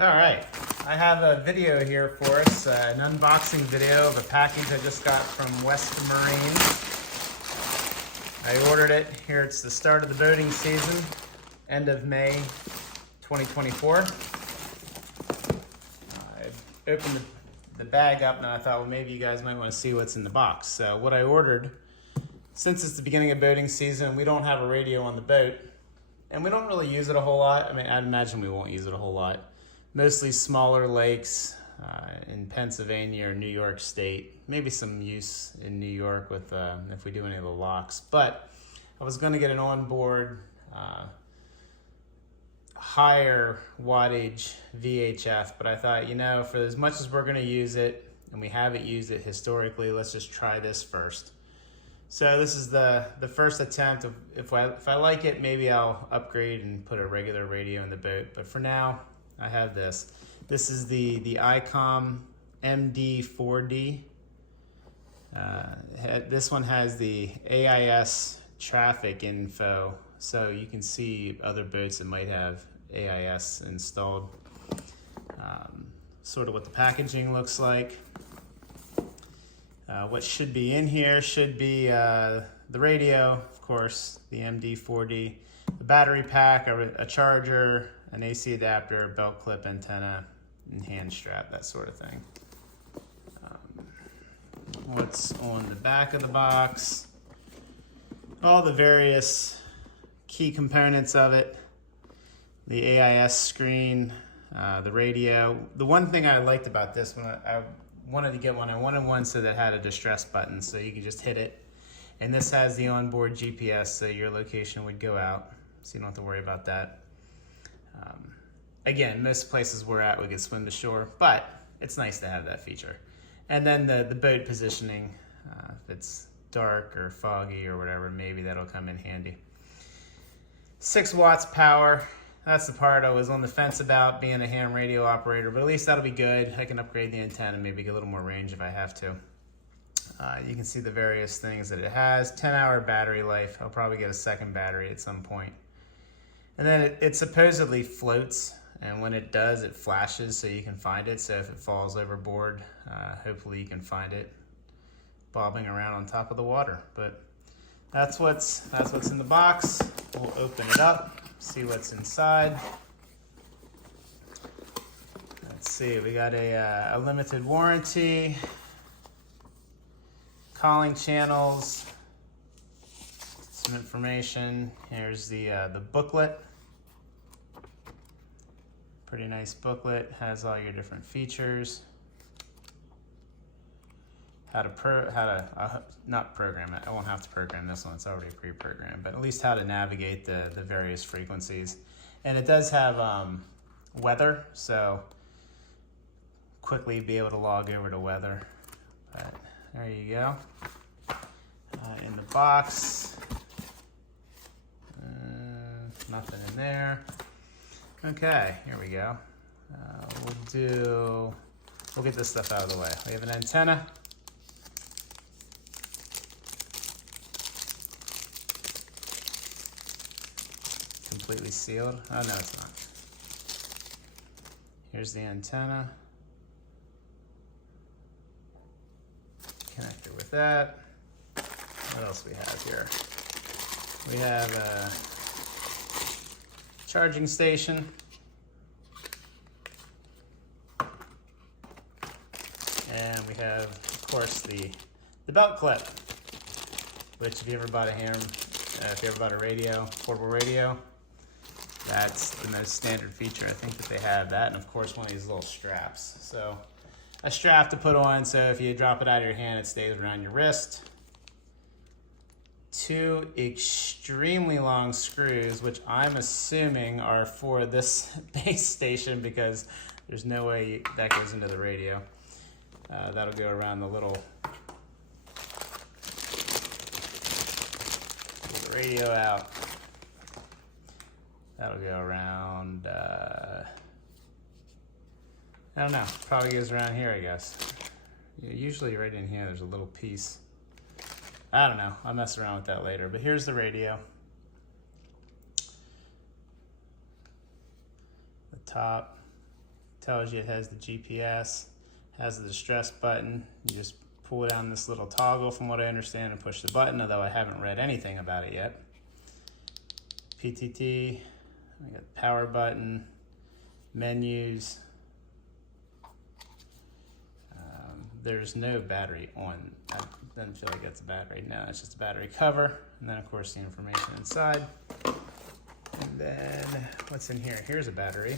All right, I have a video here for us, an unboxing video of a package I just got from West Marine. I ordered it. Here it's the start of the boating season, end of May 2024. I opened the bag up and I thought, well, maybe you guys might want to see what's in the box. So what I ordered, since it's the beginning of boating season, we don't have a radio on the boat, and we don't really use it a whole lot. I mean, I'd imagine we won't use it a whole lot. Mostly smaller lakes in Pennsylvania or New York State. Maybe some use in New York with if we do any of the locks. But I was going to get an onboard higher wattage VHF, but I thought, you know, for as much as we're going to use it, and we haven't used it historically, let's just try this first. So this is the first attempt. If I like it, maybe I'll upgrade and put a regular radio in the boat. But for now, I have this. This is the Icom IC-M94D. This one has the AIS traffic info, so you can see other boats that might have AIS installed. Sort of what the packaging looks like. What should be in here should be the radio, of course, the MD4D, the battery pack, a charger, an AC adapter, belt clip, antenna, and hand strap, that sort of thing. What's on the back of the box? All the various key components of it. The AIS screen, the radio. The one thing I liked about this one, I wanted to get one. I wanted one so that had a distress button, so you could just hit it. And this has the onboard GPS, so your location would go out, so you don't have to worry about that. Again, most places we're at, we could swim to shore, but it's nice to have that feature. And then the boat positioning, if it's dark or foggy or whatever, maybe that'll come in handy. 6 watts power. That's the part I was on the fence about, being a ham radio operator, but at least that'll be good. I can upgrade the antenna, maybe get a little more range if I have to. You can see the various things that it has. 10-hour battery life. I'll probably get a second battery at some point. And then it supposedly floats, and when it does, it flashes so you can find it. So if it falls overboard, hopefully you can find it bobbing around on top of the water. But that's what's in the box. We'll open it up, see what's inside. Let's see, we got a limited warranty, calling channels, some information. Here's the booklet. Pretty nice booklet, has all your different features. Not program it. I won't have to program this one, it's already pre-programmed, but at least how to navigate the various frequencies. And it does have weather, so quickly be able to log over to weather. But there you go. In the box, nothing in there. Okay, here we go. We'll get this stuff out of the way. We have an antenna. Completely sealed. Oh, no, it's not. Here's the antenna. Connector with that. What else we have here? We have a charging station. And we have, of course, the belt clip, which if you ever bought a radio, portable radio, that's the most standard feature I think that they have. That, and of course one of these little straps. So a strap to put on, so if you drop it out of your hand, it stays around your wrist. 2 extremely long screws, which I'm assuming are for this base station, because there's no way that goes into the radio. That'll go around the little radio out. That'll go around, I don't know, probably goes around here, I guess. Yeah, usually right in here there's a little piece. I don't know, I'll mess around with that later, but here's the radio. The top, tells you it has the GPS, has the distress button. You just pull down this little toggle from what I understand and push the button, although I haven't read anything about it yet. PTT, we got the power button, menus. There's no battery on. It doesn't feel like it's a battery. No, it's just a battery cover. And then of course the information inside. And then what's in here? Here's a battery.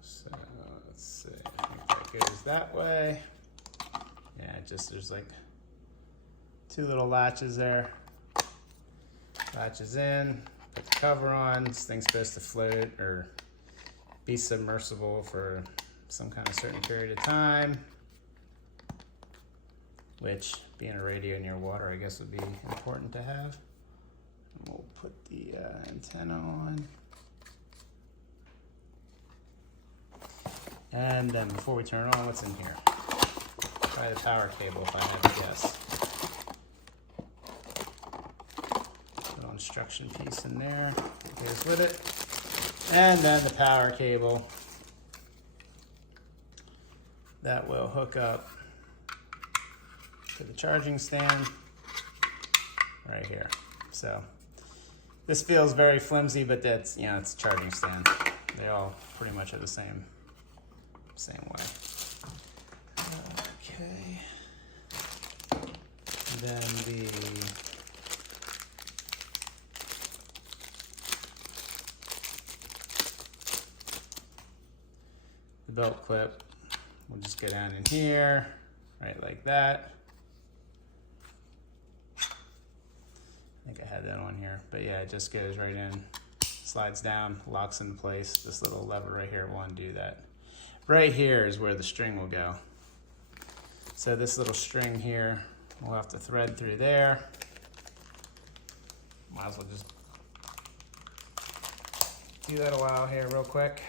So let's see, I think that goes that way. Yeah, there's like two little latches there. Latches in, put the cover on. This thing's supposed to float or be submersible for some kind of certain period of time, which, being a radio near water, I guess would be important to have. And we'll put the antenna on. And then before we turn it on, what's in here? Probably the power cable, if I had to guess. Little instruction piece in there that goes with it. And then the power cable that will hook up to the charging stand right here. So this feels very flimsy, but that's, it's a charging stand. They all pretty much are the same way. Okay. And then the belt clip, we'll just go down in here, right like that. I think I had that on here, but yeah, it just goes right in, slides down, locks into place. This little lever right here will undo that. Right here is where the string will go. So this little string here, we'll have to thread through there. Might as well just do that a while here real quick.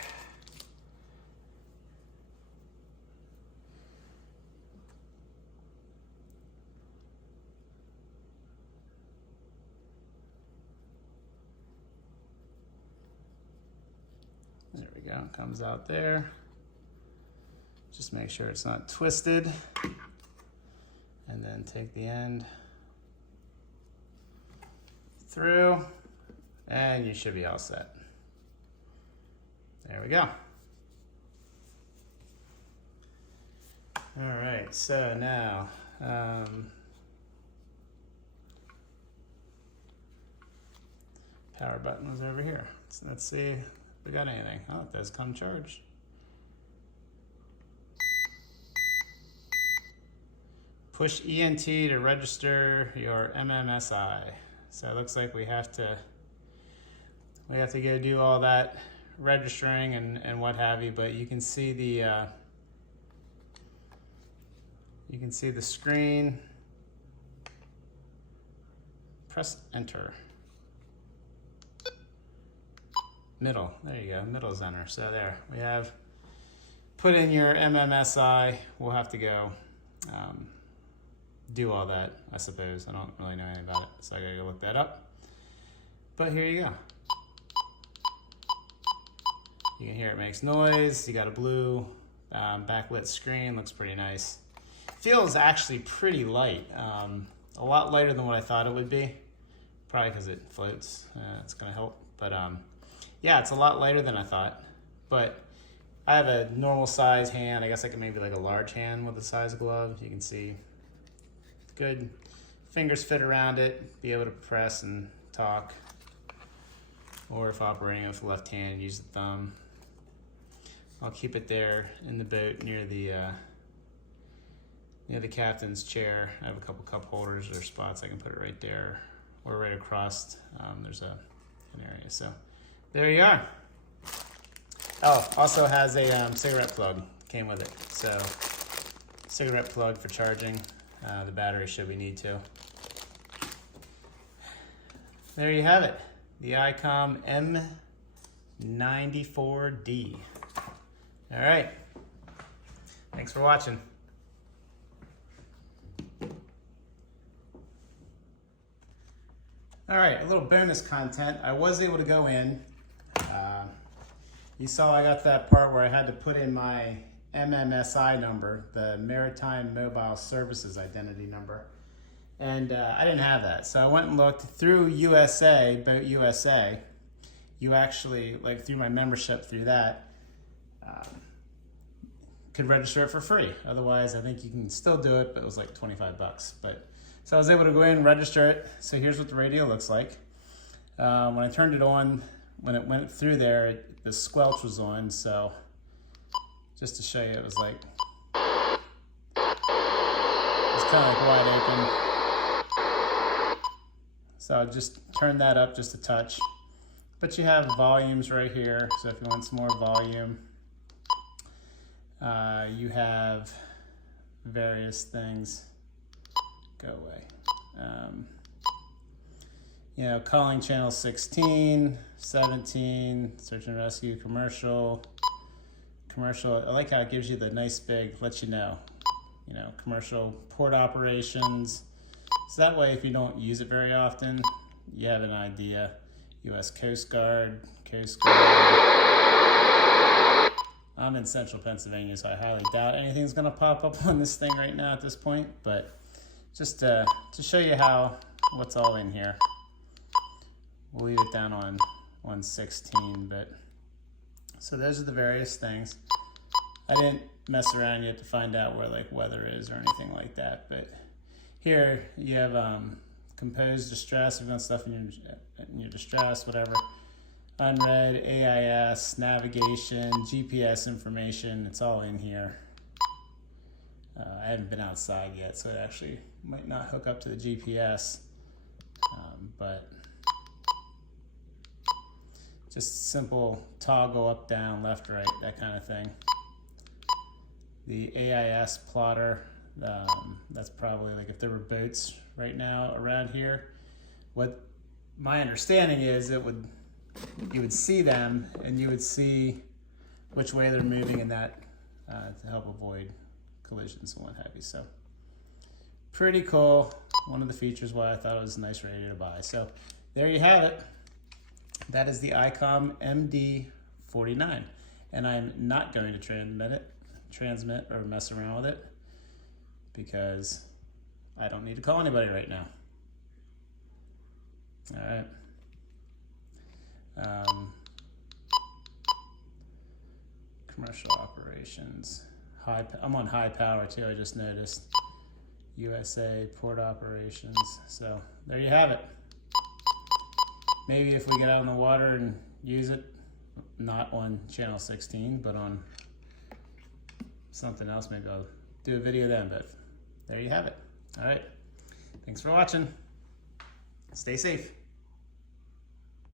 There we go, it comes out there. Just make sure it's not twisted. And then take the end through, and you should be all set. There we go. All right, so now, power button was over here. So let's see if we got anything. Oh, it does come charged. Push ENT to register your MMSI. So it looks like we have to go do all that registering and what have you, but you can see the screen. Press enter. Middle, there you go, middle center. So there, we have put in your MMSI. We'll have to go do all that, I suppose. I don't really know anything about it, so I gotta go look that up. But here you go. You can hear it makes noise. You got a blue backlit screen, looks pretty nice. Feels actually pretty light, a lot lighter than what I thought it would be. Probably because it floats, it's gonna help. But yeah, it's a lot lighter than I thought. But I have a normal size hand. I guess I could maybe like a large hand with the size glove. You can see good fingers fit around it, be able to press and talk, or if operating with the left hand, use the thumb. I'll keep it there in the boat near the captain's chair. I have a couple cup holders or spots. I can put it right there or right across. There's an area. So there you are. Oh, also has a cigarette plug. Came with it. So cigarette plug for charging the battery should we need to. There you have it. The Icom M94D. All right. Thanks for watching. All right, a little bonus content. I was able to go in. You saw I got that part where I had to put in my MMSI number, the Maritime Mobile Services Identity Number. And I didn't have that. So I went and looked through USA, Boat USA. You actually, like through my membership through that, could register it for free. Otherwise, I think you can still do it, but it was like 25 bucks. So I was able to go in and register it. So here's what the radio looks like. When I turned it on, when it went through there, the squelch was on. So just to show you, it was like, it's kind of like wide open. So I just turned that up just a touch. But you have volumes right here. So if you want some more volume, you have various things. Go away. You know, calling channel 16, 17, search and rescue, commercial. I like how it gives you the nice big, lets you know, commercial port operations. So that way, if you don't use it very often, you have an idea. U.S. Coast Guard. I'm in central Pennsylvania, so I highly doubt anything's going to pop up on this thing right now at this point, but just to show you what's all in here. We'll leave it down on 116, but so those are the various things. I didn't mess around yet to find out where like weather is or anything like that, but here you have composed distress, if you want stuff in your distress, whatever. Unread, AIS, navigation, GPS information, it's all in here. I haven't been outside yet, so it actually might not hook up to the GPS, but just simple toggle up, down, left, right, that kind of thing. The AIS plotter, that's probably like if there were boats right now around here. What my understanding is, you would see them and you would see which way they're moving in that to help avoid collisions and what have you. So pretty cool. One of the features why I thought it was a nice radio to buy. So there you have it. That is the Icom MD49, and I'm not going to transmit or mess around with it because I don't need to call anybody right now. All right. Commercial operations. I'm on high power too, I just noticed. USA port operations. So there you have it. Maybe if we get out in the water and use it, not on channel 16, but on something else, maybe I'll do a video then, but there you have it. All right. Thanks for watching. Stay safe.